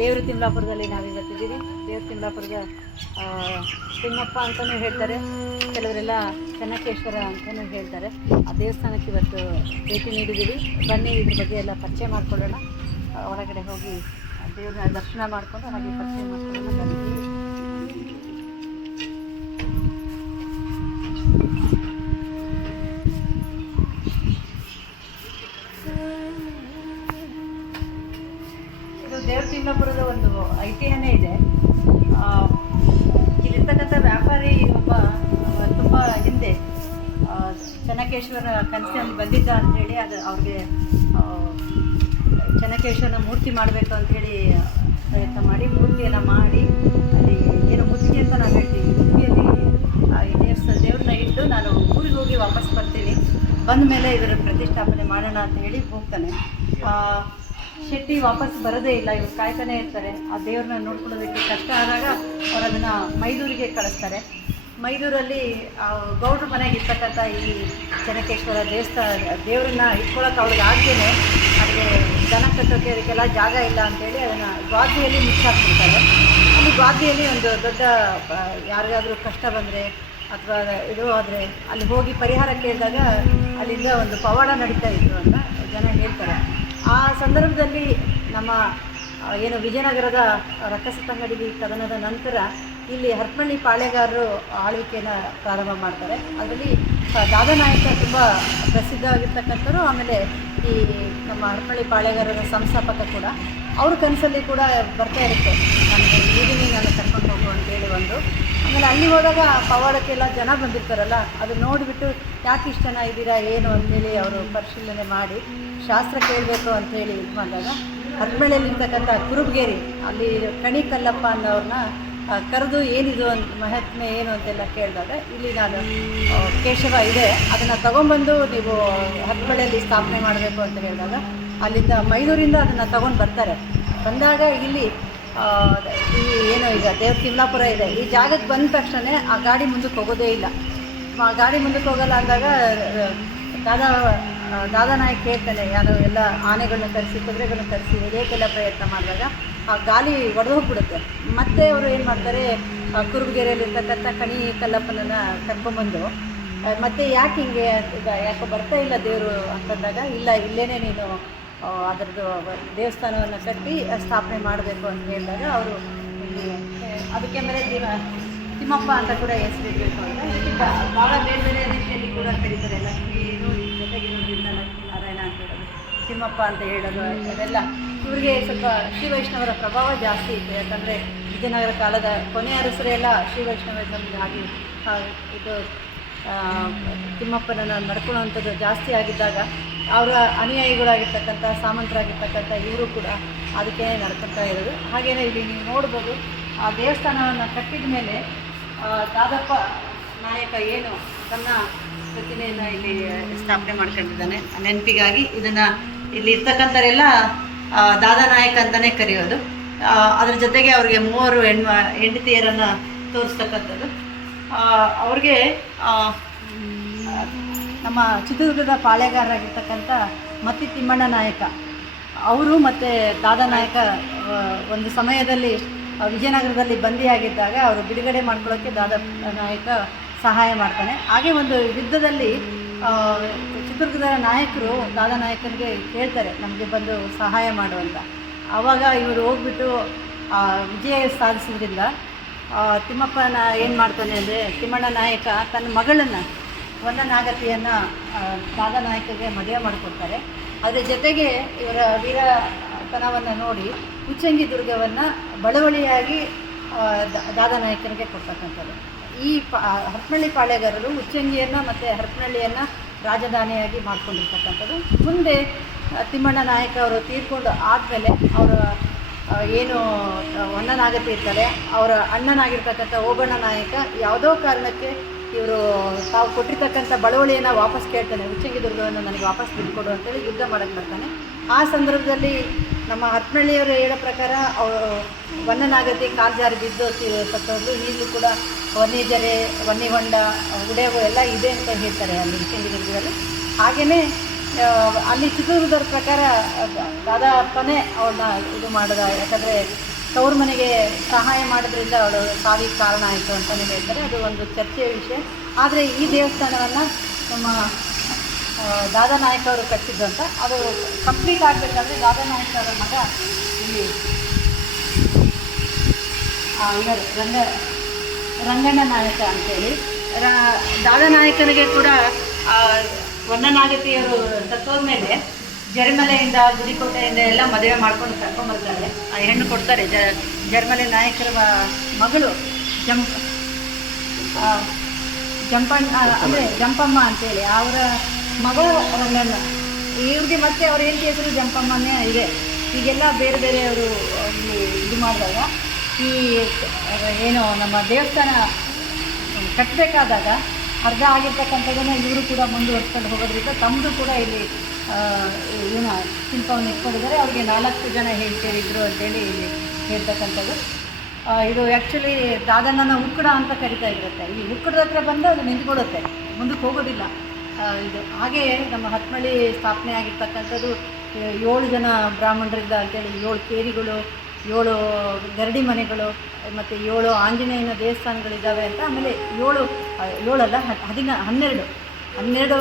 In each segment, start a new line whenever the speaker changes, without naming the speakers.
ದೇವರು ತಿಮ್ಲಾಪುರದಲ್ಲಿ ನಾವಿವತ್ತಿದ್ದೀವಿ. ದೇವ್ರ ತಿಮ್ಲಾಪುರದ ತಿಮ್ಮಪ್ಪ ಅಂತಲೂ ಹೇಳ್ತಾರೆ. ಕೆಲವರೆಲ್ಲ ಚೆನ್ನಕೇಶ್ವರ ಅಂತಲೂ ಹೇಳ್ತಾರೆ. ಆ ದೇವಸ್ಥಾನಕ್ಕೆ ಇವತ್ತು ಭೇಟಿ ನೀಡಿದ್ದೀವಿ. ಬನ್ನಿ, ಇದ್ರ ಬಗ್ಗೆ ಎಲ್ಲ ಪರಿಚಯ ಮಾಡ್ಕೊಳ್ಳೋಣ. ಒಳಗಡೆ ಹೋಗಿ ದೇವ್ರನ್ನ ದರ್ಶನ ಮಾಡಿಕೊಂಡು ಹಾಗೆ ಪರಿಚಯ ಮಾಡ್ಕೊಳ್ಳೋಣ. ತಿಮ್ಲಾಪುರದ ಒಂದು ಐತಿಹ್ಯನೇ ಇದೆ. ಇಲ್ಲಿರ್ತಕ್ಕಂಥ ವ್ಯಾಪಾರಿ ಒಬ್ಬ ತುಂಬ ಹಿಂದೆ ಚನ್ನಕೇಶ್ವರ ಕನಸಿನಲ್ಲಿ ಬಂದಿದ್ದ ಅಂಥೇಳಿ ಅದು ಅವ್ರಿಗೆ ಚನ್ನಕೇಶ್ವರನ ಮೂರ್ತಿ ಮಾಡಬೇಕು ಅಂಥೇಳಿ ಪ್ರಯತ್ನ ಮಾಡಿ, ಮೂರ್ತಿಯನ್ನು ಮಾಡಿ, ಅಲ್ಲಿ ಏನು ಮುತ್ತಿಗೆ ಅಂತ ನಾನು ಹೇಳ್ತೀವಿ ಈ ದೇವಸ್ಥ ದೇವ್ರನ್ನ ಇಟ್ಟು ನಾನು ಊರಿಗೆ ಹೋಗಿ ವಾಪಸ್ ಬರ್ತೀನಿ. ಬಂದ ಮೇಲೆ ಇದರ ಪ್ರತಿಷ್ಠಾಪನೆ ಮಾಡೋಣ ಅಂತ ಹೇಳಿ ಹೋಗ್ತಾನೆ. ಶೆಟ್ಟಿ ವಾಪಸ್ ಬರೋದೇ ಇಲ್ಲ, ಇವ್ರು ಕಾಯ್ತಾನೆ ಇರ್ತಾರೆ. ಆ ದೇವ್ರನ್ನ ನೋಡ್ಕೊಳ್ಳೋದಕ್ಕೆ ಕಷ್ಟ ಆದಾಗ ಅವ್ರು ಅದನ್ನು ಮೈದೂರಿಗೆ ಕಳಿಸ್ತಾರೆ. ಮೈದೂರಲ್ಲಿ ಗೌಡ್ರ ಮನೆಗೆ ಇರ್ತಕ್ಕಂಥ ಈ ಚೆನ್ನಕೇಶ್ವರ ದೇವಸ್ಥಾನ, ದೇವ್ರನ್ನ ಇಟ್ಕೊಳ್ಳೋಕೆ ಅವ್ರಿಗೆ ಆಗ್ದೇನೆ ಅದಕ್ಕೆ ದನ ಕಟ್ಟೋಕ್ಕೆ ಅದಕ್ಕೆಲ್ಲ ಜಾಗ ಇಲ್ಲ ಅಂತೇಳಿ ಅದನ್ನು ಮಿಕ್ಸ್ ಮುಚ್ಚಾಕ್ಬಿಡ್ತಾರೆ. ಅಲ್ಲಿ ಗ್ವಾದಿಯಲ್ಲಿ ಒಂದು ದೊಡ್ಡ ಯಾರಿಗಾದ್ರೂ ಕಷ್ಟ ಬಂದರೆ ಅಥವಾ ಇದು ಆದರೆ ಅಲ್ಲಿ ಹೋಗಿ ಪರಿಹಾರ ಕೇಳಿದಾಗ ಅಲ್ಲಿಂದ ಒಂದು ಪವಾಡ ನಡೀತಾ ಇತ್ತು ಅಂತ ಜನ ಹೇಳ್ತಾರೆ. ಆ ಸಂದರ್ಭದಲ್ಲಿ ನಮ್ಮ ಏನು ವಿಜಯನಗರದ ರಕ್ಕಸತಂಗಡಿ ಕದನದ ನಂತರ ಇಲ್ಲಿ ಹರಪಳ್ಳಿ ಪಾಳೆಗಾರರು ಆಳ್ವಿಕೆಯನ್ನು ಪ್ರಾರಂಭ ಮಾಡ್ತಾರೆ. ಅದರಲ್ಲಿ ದಾದ ದಾದಾನಾಯಕ ತುಂಬ ಪ್ರಸಿದ್ಧವಾಗಿರ್ತಕ್ಕಂಥವ್ರು, ಆಮೇಲೆ ಈ ನಮ್ಮ ಹರಪಳ್ಳಿ ಪಾಳೆಗಾರರ ಸಂಸ್ಥಾಪಕ ಕೂಡ. ಅವ್ರ ಕನಸಲ್ಲಿ ಕೂಡ ಬರ್ತಾ ಇರುತ್ತೆ. ನಾನು ಈಗಲೇ ನಾನು ಕರ್ಕೊಂಡು ಹೋಗು ಅಂತೇಳಿ ಒಂದು ಆಮೇಲೆ ಅಲ್ಲಿ ಹೋದಾಗ ಪವಾಡಕ್ಕೆಲ್ಲ ಜನ ಬಂದಿರ್ತಾರಲ್ಲ, ಅದು ನೋಡಿಬಿಟ್ಟು ಯಾಕೆ ಇಷ್ಟು ಜನ ಇದ್ದೀರಾ, ಏನು ಅಂತೇಳಿ ಅವರು ಪರಿಶೀಲನೆ ಮಾಡಿ ಶಾಸ್ತ್ರ ಕೇಳಬೇಕು ಅಂತೇಳಿ ಇದು ಮಾಡಿದಾಗ ಹರಪನಹಳ್ಳಿಯಲ್ಲಿರ್ತಕ್ಕಂಥ ಕುರುಬಗೇರಿ, ಅಲ್ಲಿ ಕಣಿಕಲ್ಲಪ್ಪ ಅನ್ನೋರನ್ನ ಕರೆದು ಏನಿದು ಅಂತ, ಮಹಾತ್ಮೆ ಏನು ಅಂತೆಲ್ಲ ಕೇಳಿದಾಗ ಇಲ್ಲಿ ನಾನು ಕೇಶವ ಇದೆ, ಅದನ್ನು ತಗೊಂಬಂದು ನೀವು ಹರಪನಹಳ್ಳಿಯಲ್ಲಿ ಸ್ಥಾಪನೆ ಮಾಡಬೇಕು ಅಂತ ಹೇಳಿದಾಗ, ಅಲ್ಲಿಂದ ಮೈದೂರಿಂದ ಅದನ್ನು ತಗೊಂಡು ಬರ್ತಾರೆ. ಬಂದಾಗ ಇಲ್ಲಿ ಈ ಏನು ಈಗ ದೇವ್ರ ತಿಮ್ಲಾಪುರ ಇದೆ. ಈ ಜಾಗಕ್ಕೆ ಬಂದ ತಕ್ಷಣ ಆ ಗಾಡಿ ಮುಂದಕ್ಕೆ ಹೋಗೋದೇ ಇಲ್ಲ. ಆ ಗಾಡಿ ಮುಂದಕ್ಕೆ ಹೋಗಲ್ಲ ಅಂದಾಗ ದಾದಾ ದಾದಾ ನಾಯಕ್ ಕೇಳ್ತಾನೆ ಯಾರು ಎಲ್ಲ ಆನೆಗಳನ್ನ ಕರೆಸಿ, ಕುದುರೆಗಳನ್ನ ಕರೆಸಿ ಹಿಡಿಯೋಕ್ಕೆಲ್ಲ ಪ್ರಯತ್ನ ಮಾಡಿದಾಗ ಆ ಗಾಲಿ ಒಡೆದು ಹೋಗ್ಬಿಡುತ್ತೆ. ಮತ್ತೆ ಅವರು ಏನು ಮಾಡ್ತಾರೆ ಕುರುಬಗೆರೆಯಲ್ಲಿ ಕುರುಬಗೆರೆಯಲ್ಲಿರ್ತಕ್ಕಂಥ ಕಣಿ ಕಲ್ಲಪ್ಪನನ್ನು ಕರ್ಕೊಂಬಂದು ಮತ್ತೆ ಯಾಕೆ ಹಿಂಗೆ ಯಾಕೋ ಬರ್ತಾ ಇಲ್ಲ ದೇವರು ಅಂತಂದಾಗ, ಇಲ್ಲ, ಇಲ್ಲೇನೆ ನೀನು ಅದರದ್ದು ದೇವಸ್ಥಾನವನ್ನು ಕಟ್ಟಿ ಸ್ಥಾಪನೆ ಮಾಡಬೇಕು ಅಂತ ಹೇಳಿದಾಗ ಅವರು ಅದಕ್ಕೆ ಮೇಲೆ ದಿನ ತಿಮ್ಮಪ್ಪ ಅಂತ ಕೂಡ ಹೆಸರಿಡಬೇಕು ಅಂತ. ಭಾಳ ಬೇರೆ ಬೇರೆ ರೀತಿಯಲ್ಲಿ ಕೂಡ ಕರೀತಾರೆ. ಲಕ್ಷ್ಮೀನು ಜೊತೆಗೆ ಲಕ್ಷ್ಮೀ ನಾರಾಯಣ ಅಂತ ಹೇಳೋದು. ತಿಮ್ಮಪ್ಪ ಅಂತ ಹೇಳೋದು ಅದೆಲ್ಲ ಇವರಿಗೆ ಸ್ವಲ್ಪ ಶ್ರೀ ವೈಷ್ಣವರ ಪ್ರಭಾವ ಜಾಸ್ತಿ ಇತ್ತು. ಯಾಕಂದರೆ ವಿಜಯನಗರ ಕಾಲದ ಕೊನೆಯ ಅರಸರೆಲ್ಲ ಶ್ರೀ ಆ, ಇದು ತಿಮ್ಮಪ್ಪನನ್ನು ನಡ್ಕೊಳ್ಳೋವಂಥದ್ದು ಜಾಸ್ತಿ ಆಗಿದ್ದಾಗ ಅವರ ಅನುಯಾಯಿಗಳಾಗಿರ್ತಕ್ಕಂಥ, ಸಾಮಂತರಾಗಿರ್ತಕ್ಕಂಥ ಇವರು ಕೂಡ ಅದಕ್ಕೆ ನಡ್ಕೊತಾ ಇರೋದು. ಹಾಗೆಯೇ ಇಲ್ಲಿ ನೀವು ನೋಡ್ಬೋದು, ಆ ದೇವಸ್ಥಾನವನ್ನು ಕಟ್ಟಿದ ಮೇಲೆ ದಾದಪ್ಪ ನಾಯಕ ಏನು ತನ್ನ ಪ್ರತಿಮೆಯನ್ನು ಇಲ್ಲಿ ಸ್ಥಾಪನೆ ಮಾಡ್ಕೊಂಡಿದ್ದಾನೆ. ನೆನಪಿಗಾಗಿ ಇದನ್ನು ಇಲ್ಲಿ ಇರ್ತಕ್ಕಂಥವರೆಲ್ಲ ದಾದಾ ನಾಯಕ ಅಂತಲೇ ಕರೆಯೋದು. ಅದ್ರ ಜೊತೆಗೆ ಅವ್ರಿಗೆ ಮೂವರು ಹೆಣ್ಮ ಹೆಂಡತಿಯರನ್ನು ತೋರಿಸ್ತಕ್ಕಂಥದ್ದು. ಅವ್ರಿಗೆ ನಮ್ಮ ಚಿತ್ರದುರ್ಗದ ಪಾಳೆಗಾರರಾಗಿರ್ತಕ್ಕಂಥ ಮತ್ತಿ ತಿಮ್ಮಣ್ಣ ನಾಯಕ. ಅವರು ಮತ್ತು ದಾದಾ ನಾಯಕ ಒಂದು ಸಮಯದಲ್ಲಿ ವಿಜಯನಗರದಲ್ಲಿ ಬಂದಿಯಾಗಿದ್ದಾಗ ಅವರು ಬಿಡುಗಡೆ ಮಾಡ್ಕೊಳ್ಳೋಕ್ಕೆ ದಾದಾ ನಾಯಕ ಸಹಾಯ ಮಾಡ್ತಾನೆ. ಹಾಗೆ ಒಂದು ಯುದ್ಧದಲ್ಲಿ ಚಿತ್ರದುರ್ಗದ ನಾಯಕರು ದಾದಾ ನಾಯಕನಿಗೆ ಕೇಳ್ತಾರೆ, ನಮಗೆ ಬಂದು ಸಹಾಯ ಮಾಡು ಅಂತ. ಆವಾಗ ಇವರು ಹೋಗ್ಬಿಟ್ಟು ವಿಜಯ ಸಾಧಿಸೋದ್ರಿಂದ ತಿಮ್ಮಪ್ಪನ ಏನು ಮಾಡ್ತಾನೆ ಅಂದರೆ, ತಿಮ್ಮಣ್ಣ ನಾಯಕ ತನ್ನ ಮಗಳನ್ನು ವನ್ನನಾಗತಿಯನ್ನು ನಾಗನಾಯಕಗೆ ನಾಯಕಗೆ ಮದುವೆ ಮಾಡಿಕೊಡ್ತಾರೆ. ಅದರ ಜೊತೆಗೆ ಇವರ ವೀರತನವನ್ನು ನೋಡಿ ಉಚ್ಚಂಗಿ ದುರ್ಗವನ್ನು ಬಳವಳಿಯಾಗಿ ದಾದಾನಾಯಕನಿಗೆ ಕೊಡ್ತಕ್ಕಂಥದ್ದು. ಈ ಪಾ ಹರಪನಹಳ್ಳಿ ಪಾಳೆಗಾರರು ಉಚ್ಚಂಗಿಯನ್ನು ಮತ್ತು ಹರಪನಹಳ್ಳಿಯನ್ನು ರಾಜಧಾನಿಯಾಗಿ ಮಾಡ್ಕೊಂಡಿರ್ತಕ್ಕಂಥದ್ದು. ಮುಂದೆ ತಿಮ್ಮಣ್ಣ ನಾಯಕ ಅವರು ತೀರ್ಕೊಂಡು ಆದಮೇಲೆ ಅವರ ಏನು ಹೊನ್ನನಾಗತಿ ಇರ್ತಾರೆ ಅವರ ಅಣ್ಣನಾಗಿರ್ತಕ್ಕಂಥ ಓಬಣ್ಣ ನಾಯಕ ಯಾವುದೋ ಕಾರಣಕ್ಕೆ ಇವರು ತಾವು ಕೊಟ್ಟಿರ್ತಕ್ಕಂಥ ಬಳುವಳಿಯನ್ನು ವಾಪಸ್ ಕೇಳ್ತಾನೆ. ಉಚ್ಚಂಗಿ ದುರ್ಗವನ್ನು ನನಗೆ ವಾಪಸ್ ಬಿಟ್ಕೊಡು ಅಂತೇಳಿ ಯುದ್ಧ ಮಾಡಕ್ಕೆ ಬರ್ತಾನೆ. ಆ ಸಂದರ್ಭದಲ್ಲಿ ನಮ್ಮ ಹತ್ಮಳ್ಳಿಯವರು ಹೇಳೋ ಪ್ರಕಾರ ಅವರು ವನ್ನನಾಗತಿ ಕಾಲು ಜಾರಿ ಬಿದ್ದು ಸತ್ತವರು ಈಗಲೂ ಕೂಡ ವನ್ಯಜರೆ, ವನ್ಯಹೊಂಡ, ಉಡೇವು ಎಲ್ಲ ಇದೆ ಅಂತ ಹೇಳ್ತಾರೆ ಅಲ್ಲಿ ಉಚ್ಚಂಗಿ ದುರ್ಗದಲ್ಲಿ ಹಾಗೆಯೇ ಅಲ್ಲಿ ಚಿತ್ರದುರ್ಗದ ಪ್ರಕಾರ ದಾದಾ ಅಪ್ಪನೇ ಅವ್ರನ್ನ ಇದು ಮಾಡಿದ. ಯಾಕಂದರೆ ತವ್ರ ಮನೆಗೆ ಸಹಾಯ ಮಾಡೋದ್ರಿಂದ ಅವಳು ಸಾವಿಗೆ ಕಾರಣ ಆಯಿತು ಅಂತಲೇ ಹೇಳ್ತಾರೆ. ಅದು ಒಂದು ಚರ್ಚೆಯ ವಿಷಯ. ಆದರೆ ಈ ದೇವಸ್ಥಾನವನ್ನು ನಮ್ಮ ದಾದಾ ನಾಯಕ ಅವರು ಕಟ್ಟಿದ್ದು ಅಂತ ಅದು ಕಂಪ್ಲೀಟ್ ಆಗಬೇಕಾದ್ರೆ ದಾದಾ ನಾಯಕ ಅವರ ಮಗ ಇಲ್ಲಿ ಇವರು ರಂಗ ರಂಗಣ್ಣ ನಾಯಕ ಅಂತೇಳಿ. ರ ದಾದಾ ನಾಯಕನಿಗೆ ಕೂಡ ಆ, ವನ್ನನಾಗತಿಯವರು ತತ್ವದ ಮೇಲೆ ಜರಿಮಲೆಯಿಂದ ಗುಡಿಕೋಟೆಯಿಂದ ಎಲ್ಲ ಮದುವೆ ಮಾಡ್ಕೊಂಡು ಕರ್ಕೊಂಡ್ಬರ್ತಾರೆ ಆ ಹೆಣ್ಣು ಕೊಡ್ತಾರೆ. ಜ ಜರ್ಮಲೆ ನಾಯಕರ ಮಗಳು ಜಂಪ ಜಂಪಣ್ಣ ಅಂದರೆ ಜಂಪಮ್ಮ ಅಂತೇಳಿ. ಅವರ ಮಗಳು ರಂಗಣ್ಣ ಇವ್ರಿಗೆ ಮತ್ತೆ ಅವ್ರ ಹೆಂಡತಿ ಹೆಸರು ಜಂಪಮ್ಮನೇ ಇದೆ. ಈಗೆಲ್ಲ ಬೇರೆ ಬೇರೆಯವರು ಇಲ್ಲಿ ಇದು ಮಾಡಿದಾಗ, ಈ ಏನು ನಮ್ಮ ದೇವಸ್ಥಾನ ಕಟ್ಟಬೇಕಾದಾಗ ಅರ್ಧ ಆಗಿರ್ತಕ್ಕಂಥದ್ದನ್ನು ಇವರು ಕೂಡ ಮುಂದುವರ್ಸ್ಕೊಂಡು ಹೋಗೋದ್ರಿಂದ ತಮ್ಮದು ಕೂಡ ಇಲ್ಲಿ ಇವನ ಶಿಲ್ಪವನ್ನು ಇಟ್ಕೊಂಡಿದ್ದಾರೆ. ಅವ್ರಿಗೆ ನಾಲ್ಕು ಜನ ಹೇಳ್ತೇರಿದ್ರು ಅಂತೇಳಿ ಇಲ್ಲಿ ಹೇಳ್ತಕ್ಕಂಥದ್ದು. ಇದು ಆ್ಯಕ್ಚುಲಿ ದಾದಣ್ಣನ ಉಕ್ಕಡ ಅಂತ ಕರಿತಾ ಇರುತ್ತೆ. ಈ ಉಕ್ಕಡದ ಹತ್ರ ಬಂದು ಅದು ನಿಂತ್ಕೊಳ್ಳುತ್ತೆ. ಮುಂದಕ್ಕೆ ಹೋಗೋದಿಲ್ಲ. ಇದು ಹಾಗೆಯೇ ನಮ್ಮ ಹತ್ಮಳ್ಳಿ ಸ್ಥಾಪನೆ ಆಗಿರ್ತಕ್ಕಂಥದ್ದು ಏಳು ಜನ ಬ್ರಾಹ್ಮಣರಿಂದ ಅಂತೇಳಿ ಏಳು ಕೇರಿಗಳು ಏಳು ಗರಡಿ ಮನೆಗಳು, ಮತ್ತು ಏಳು ಆಂಜನೇಯನ ದೇವಸ್ಥಾನಗಳಿದ್ದಾವೆ ಅಂತ, ಆಮೇಲೆ ಏಳು ಏಳಲ್ಲ ಹದಿನ, ಹನ್ನೆರಡು. ಹನ್ನೆರಡು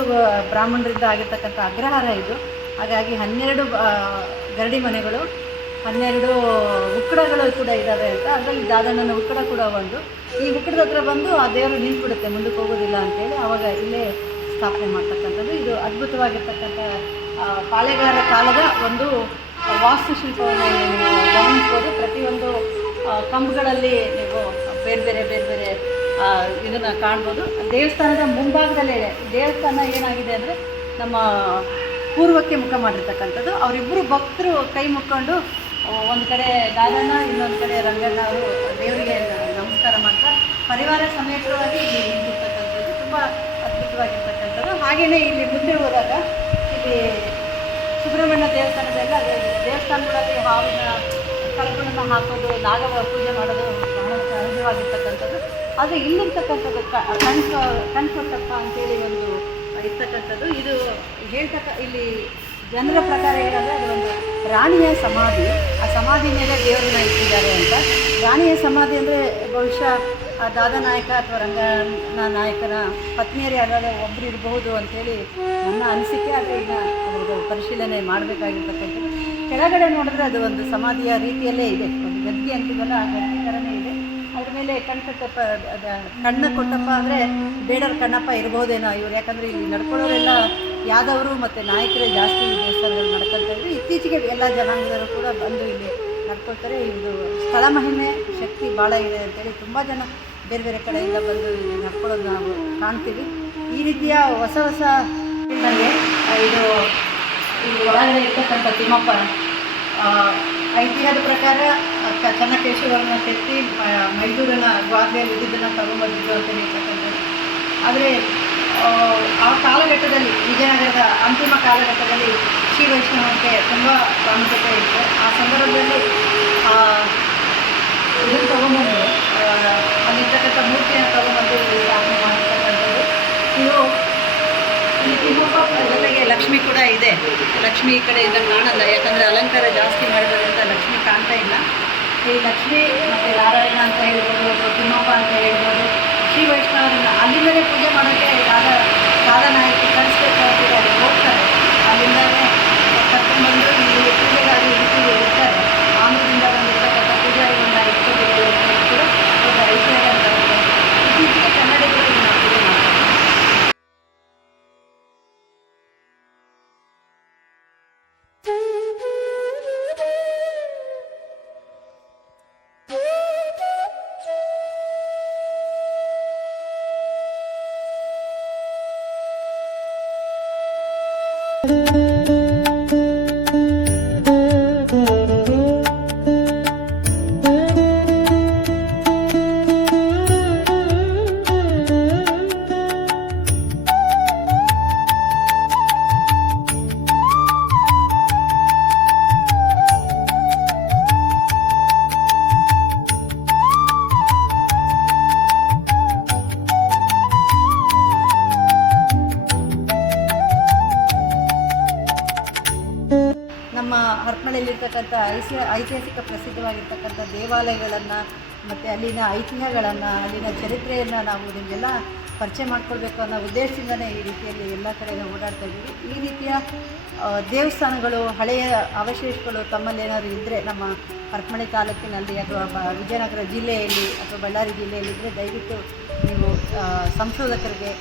ಬ್ರಾಹ್ಮಣರಿಂದ ಆಗಿರ್ತಕ್ಕಂಥ ಅಗ್ರಹಾರ ಇದು. ಹಾಗಾಗಿ ಹನ್ನೆರಡು ಗರಡಿ ಮನೆಗಳು, ಹನ್ನೆರಡು ಉಕ್ಕಡಗಳು ಕೂಡ ಇದ್ದಾವೆ ಅಂತ, ಅದರಲ್ಲಿ ದಾದಣ್ಣನ ಉಕ್ಕಡ ಕೂಡ ಒಂದು. ಈ ಉಕ್ಕಡದ ಹತ್ರ ಬಂದು ಆ ದೇವರು ನಿಂತ್ಬಿಡುತ್ತೆ, ಮುಂದಕ್ಕೆ ಹೋಗೋದಿಲ್ಲ ಅಂತೇಳಿ ಆವಾಗ ಇಲ್ಲೇ ಸ್ಥಾಪನೆ ಮಾಡ್ತಕ್ಕಂಥದ್ದು. ಇದು ಅದ್ಭುತವಾಗಿರ್ತಕ್ಕಂಥ ಪಾಳೆಗಾರ ಕಾಲದ ಒಂದು ವಾಸ್ತುಶಿಲ್ಪವನ್ನು ನೀವು ಗಮನಿಸ್ಬೋದು. ಪ್ರತಿಯೊಂದು ಕಂಬಗಳಲ್ಲಿ ನೀವು ಬೇರೆ ಬೇರೆ ಬೇರೆ ಬೇರೆ ಇದನ್ನು ಕಾಣ್ಬೋದು. ದೇವಸ್ಥಾನದ ಮುಂಭಾಗದಲ್ಲೇ ದೇವಸ್ಥಾನ ಏನಾಗಿದೆ ಅಂದರೆ ನಮ್ಮ ಪೂರ್ವಕ್ಕೆ ಮುಖ ಮಾಡಿರ್ತಕ್ಕಂಥದ್ದು. ಅವರಿಬ್ಬರು ಭಕ್ತರು ಕೈ ಮುಕ್ಕೊಂಡು ಒಂದು ಕಡೆ ದಾದಣ್ಣ ಇನ್ನೊಂದು ಕಡೆ ರಂಗಣ್ಣ ಅವರು ದೇವರಿಗೆ ನಮಸ್ಕಾರ ಮಾಡ್ತಾ ಪರಿವಾರ ಸಮೇತವಾಗಿ ಇಲ್ಲಿ ನಿಂತಿರ್ತಕ್ಕಂಥದ್ದು. ತುಂಬ ಅದ್ಭುತವಾಗಿರ್ತಕ್ಕಂಥದ್ದು. ಹಾಗೆಯೇ ಇಲ್ಲಿ ಮುಂದೆ ಹೋದಾಗ ಇಲ್ಲಿ ಸುಬ್ರಹ್ಮಣ್ಯ ದೇವಸ್ಥಾನದಲ್ಲ ದೇವಸ್ಥಾನಗಳಲ್ಲಿ ಹಾವಿನ ಕಲ್ಪಣನ ಹಾಕೋದು, ನಾಗವ ಪೂಜೆ ಮಾಡೋದು ಬಹಳ ಸಹಜವಾಗಿರ್ತಕ್ಕಂಥದ್ದು. ಆದರೆ ಇಲ್ಲಿರ್ತಕ್ಕಂಥದ್ದು ಕಣ್ಕ, ಕಣ್ಕೊಟ್ಟಪ್ಪ ಅಂತೇಳಿ ಒಂದು ಇರ್ತಕ್ಕಂಥದ್ದು. ಇದು ಹೇಳ್ತಕ್ಕ, ಇಲ್ಲಿ ಜನರ ಪ್ರಕಾರ ಏನಂದರೆ ಅದು ಒಂದು ರಾಣಿಯ ಸಮಾಧಿ. ಆ ಸಮಾಧಿ ಮೇಲೆ ದೇವರನ್ನ ಇಟ್ಟಿದ್ದಾರೆ ಅಂತ. ರಾಣಿಯ ಸಮಾಧಿ ಅಂದರೆ ಬಹುಶಃ ಆ ದಾದಾ ನಾಯಕ ಅಥವಾ ರಂಗನ ನಾಯಕನ ಪತ್ನಿಯರೇ ಯಾರಾದರೂ ಒಬ್ಬರು ಇರಬಹುದು ಅಂತೇಳಿ ನನ್ನ ಅನಿಸಿಕೆ. ಆದರೆ ಈಗ ಅದ್ರದ್ದು ಪರಿಶೀಲನೆ ಮಾಡಬೇಕಾಗಿರ್ತಕ್ಕಂಥದ್ದು. ಕೆಳಗಡೆ ನೋಡಿದ್ರೆ ಅದು ಒಂದು ಸಮಾಧಿಯ ರೀತಿಯಲ್ಲೇ ಇದೆ. ಒಂದು ಗದ್ದೆ ಅಂತೀವಲ್ಲ, ಆ ಗದ್ದೆ ಥರನೇ ಇದೆ. ಅದ್ರ ಮೇಲೆ ಕಣ್ಕಟ್ಟಪ್ಪ ಅದ, ಕಣ್ಣ ಕೊಟ್ಟಪ್ಪ ಅಂದರೆ ಬೇಡರ ಕಣ್ಣಪ್ಪ ಇರ್ಬೋದೇನೋ ಇವ್ರು. ಯಾಕಂದರೆ ಇಲ್ಲಿ ನಡ್ಕೊಳ್ಳೋರೆಲ್ಲ ಯಾದವರು ಮತ್ತು ನಾಯಕರೇ ಜಾಸ್ತಿ ಈ ದೇವಸ್ಥಾನದಲ್ಲಿ ನಡ್ಕೊಳ್ತಾ ಇದ್ರು ಇತ್ತೀಚೆಗೆ ಎಲ್ಲ ಜನಾಂಗದವರು ಕೂಡ ಬಂದು ಇಲ್ಲಿ ನಡ್ಕೊಳ್ತಾರೆ. ಇದು ಸ್ಥಳ ಮಹಿಮೆ, ಶಕ್ತಿ ಭಾಳ ಇದೆ ಅಂತೇಳಿ ತುಂಬ ಜನ ಬೇರೆ ಬೇರೆ ಕಡೆಯಿಂದ ಬಂದು ಇಲ್ಲಿ ನಡ್ಕೊಳ್ಳೋದು ನಾವು ಕಾಣ್ತೀವಿ. ಈ ರೀತಿಯ ಹೊಸ ಹೊಸ ಇದು ಇಲ್ಲಿ ಒಳಗಡೆ ಇರ್ತಕ್ಕಂಥ ತಿಮ್ಮಪ್ಪ ಐತಿಹ್ಯದ ಪ್ರಕಾರ ಚನ್ನಕೇಶವರನ್ನ ಕೆತ್ತಿ ಮೈದೂರಿನ ಮೈಸೂರಿನ ಗ್ವಾದ್ಲಿಯಲ್ಲಿ ಇದ್ದಿದ್ದನ್ನು ತಗೊಂಡ್ಬಂದಿದ್ದು ಅಂತ ಹೇಳ್ತಕ್ಕಂಥದ್ದು. ಆದರೆ, ಆ ಕಾಲಘಟ್ಟದಲ್ಲಿ, ವಿಜಯನಗರದ ಅಂತಿಮ ಕಾಲಘಟ್ಟದಲ್ಲಿ ಶ್ರೀ ವೈಷ್ಣವಕ್ಕೆ ತುಂಬ ಪ್ರಾಮುಖ್ಯತೆ ಇತ್ತು. ಆ ಸಂದರ್ಭದಲ್ಲಿ ಇದನ್ನು ತಗೊಂಬಂದು ಅಲ್ಲಿರ್ತಕ್ಕಂಥ ಮೂರ್ತಿಯನ್ನು ತಗೊಂಬಂದು ಇಲ್ಲಿ ಸ್ಥಾಪನೆ ಮಾಡಿರ್ತಕ್ಕಂಥದ್ದು ಇದು ಇಲ್ಲಿ ತಿಮ್ಮಪ್ಪ ಜೊತೆಗೆ ಲಕ್ಷ್ಮಿ ಕೂಡ ಇದೆ. ಲಕ್ಷ್ಮಿ ಈ ಕಡೆ ಇದನ್ನು ಕಾಣಲ್ಲ. ಯಾಕಂದರೆ ಅಲಂಕಾರ ಜಾಸ್ತಿ ಮಾಡಿರೋದ್ರಿಂದ ಲಕ್ಷ್ಮಿ ಕಾಣ್ತಾ ಇಲ್ಲ. ಈ ಲಕ್ಷ್ಮಿ ಮತ್ತು ನಾರಾಯಣ ಅಂತ ಹೇಳ್ಬೋದು, ಅಥವಾ ತಿಮ್ಮಪ್ಪ ಅಂತ ಹೇಳ್ಬೋದು, ಶ್ರೀ ವೈಷ್ಣವರನ್ನ ಅಲ್ಲಿಂದಲೇ ಪೂಜೆ ಮಾಡೋಕ್ಕೆ ಯಾರ ಸಾಧನಾಯಕಿ ಕಳಿಸ್ಬೇಕು ಅಂತೇಳಿ ಅಲ್ಲಿ ಹೋಗ್ತಾರೆ. ಅಲ್ಲಿಂದಲೇ ಕರ್ಕೊಂಡ್ಬಂದು ನಮ್ಮ ಐಸಿ ಐತಿಹಾಸಿಕ ಪ್ರಸಿದ್ಧವಾಗಿರ್ತಕ್ಕಂಥ ದೇವಾಲಯಗಳನ್ನು ಮತ್ತು ಅಲ್ಲಿನ ಐತಿಹ್ಯಗಳನ್ನು, ಅಲ್ಲಿನ ಚರಿತ್ರೆಯನ್ನು ನಾವು ನಿಮಗೆಲ್ಲ ಪರಿಚಯ ಮಾಡಿಕೊಳ್ಬೇಕು ಅನ್ನೋ ಉದ್ದೇಶದಿಂದಲೇ ಈ ರೀತಿಯಲ್ಲಿ ಎಲ್ಲ ಕಡೆ ಓಡಾಡ್ತಾ ಇದ್ದೀವಿ. ಈ ರೀತಿಯ ದೇವಸ್ಥಾನಗಳು, ಹಳೆಯ ಅವಶೇಷಗಳು ತಮ್ಮಲ್ಲಿ ಏನಾದರೂ ಇದ್ದರೆ ನಮ್ಮ ಹರಪನಹಳ್ಳಿ ತಾಲೂಕಿನಲ್ಲಿ ಅಥವಾ ವಿಜಯನಗರ ಜಿಲ್ಲೆಯಲ್ಲಿ ಅಥವಾ ಬಳ್ಳಾರಿ ಜಿಲ್ಲೆಯಲ್ಲಿ ಇದ್ದರೆ ದಯವಿಟ್ಟು ನೀವು ಸಂಶೋಧಕರಿಗೆ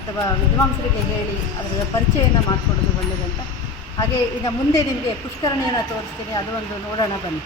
ಅಥವಾ ವಿದ್ವಾಂಸರಿಗೆ ಹೇಳಿ ಅದರ ಪರಿಚಯನ ಮಾಡಿಕೊಡೋದು ಒಳ್ಳೆಯದಂತ ಹಾಗೆ ಇನ್ನು ಮುಂದೆ ನಿಮಗೆ ಪುಷ್ಕರಣಿಯನ್ನು ತೋರಿಸ್ತೀನಿ ಅದು ಒಂದು ನೋಡೋಣ ಬನ್ನಿ.